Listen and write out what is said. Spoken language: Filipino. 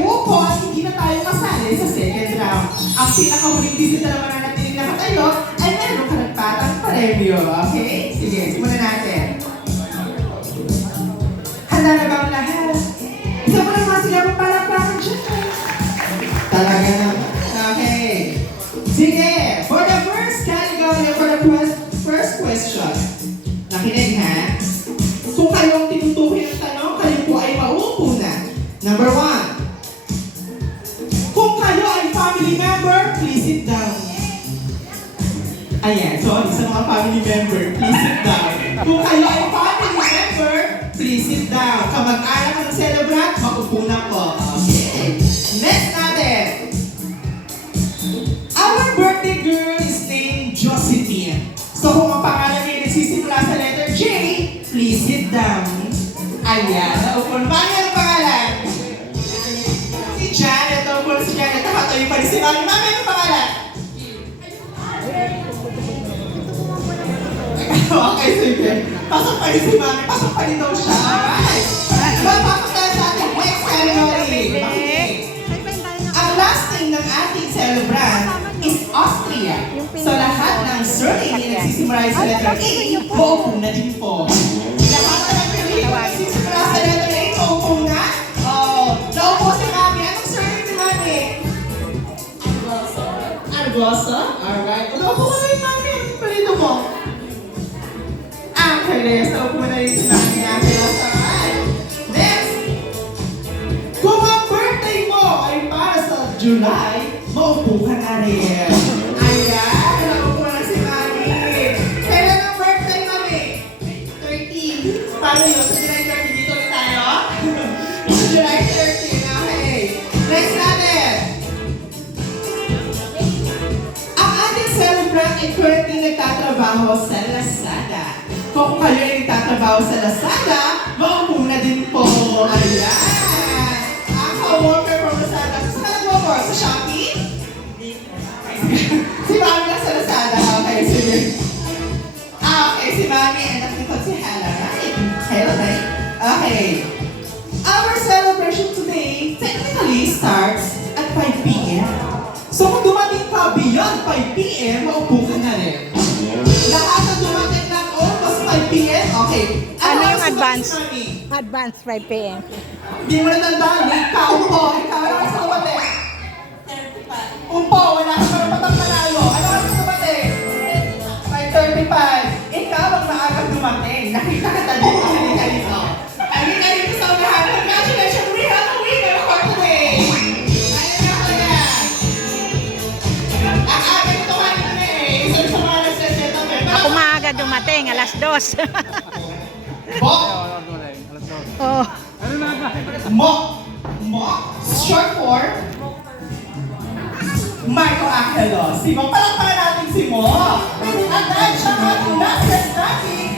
upo at hindi na tayo masali sa second round. Ang pinakahuling bisita naman na natiling nakatayo ay meron karagpatang premyo. Okay? Sige, simulan natin. Handa na ba ang lahat? Isa mo naman sila mong palakpakan dyan. Talaga naman. Okay. Sige, for the first category, for the first question. Nakinig ha? Kung kayong tinutukoy ng tanong, kayo po ay mauupo na. Number 1. Kung kayo ay family member, please sit down. Ayan, sorry sa mga family member, please sit down. Kung kayo ay family member, please sit down. Kamag-anak ng celebrant, maupo na po. Okay. Next natin. Our birthday girl is named Josephine. So kung ang pangalan niya nagsisimula sa letter J, please sit down. Ayan, naupo na. Mami, ano pangalan? Si Janet. Naupo na si Janet. Nakatayo pa rin si Mami. Mami, ano pangalan? Okay, sige. Pasok pa rin si Mami. Pasok pa rin daw siya. Alright. Pasok tayo sa ating next category. Ang last name ng ating celebrant is Austria. So lahat ng surname na nagsisimula sa letter A, maupo na din po. Lahat ng surname na nagsisimula sa letter A, maupo na? Oo. Naupo si Mami. Anong surname ni Mami? Argosa? Alright. Naupo ka na rin, Mami. Anong palito mo? Angeles. Naupo na rin si Mami. Angeles. Alright. Next. Kung ang birthday mo ay para sa July, maupo ka na rin. Ayan, naupo na si Mami. Kailan ang birthday, Mami? 13. Paano yun? Sa July 30 dito ulit tayo? Sa July 13, okay. Next natin. Ang ating celebrant ay currently nagtatrabaho sa Lazada. Kung kayo ay nagtatrabaho sa Lazada, maupo na din po. Ayan. Ang ka-worker from Lazada. Saan ka nag-work? Sa Shopee? Si Mami lang sa Lazada. Okay, sige. Okay, si Mami and nakikot si Hella, right? Hella, right? Okay. Our celebration today technically starts at 5 p.m. So kung dumating ka beyond 5 p.m., maupo ka na rin. Lahat na dumating ng almost 5 p.m., okay. Ano yung oras advance? dumating, Mami? Advance 5 p.m. Hindi mo na tandaan. Ikaw po. Ikaw. Ano oras ka dumating? Umpo, wala ka para patang panalo. Ano oras ka dumating? 5:35. Ikaw ang maagang dumating. Nakita ka tayo. Halika dito. Halika dito sa unahan. Congratulations! We have a winner for today! Ayun na ko yan. Ang aga nito kanina na eh. Isa sa mga nagsaset up eh. Ako maaga dumating, alas 2. Mo! Oh. Mo! Mo! Short for Michelangelo. Si Mo. Palakpakan natin si Mo. At dahil siya ang ating last guest natin,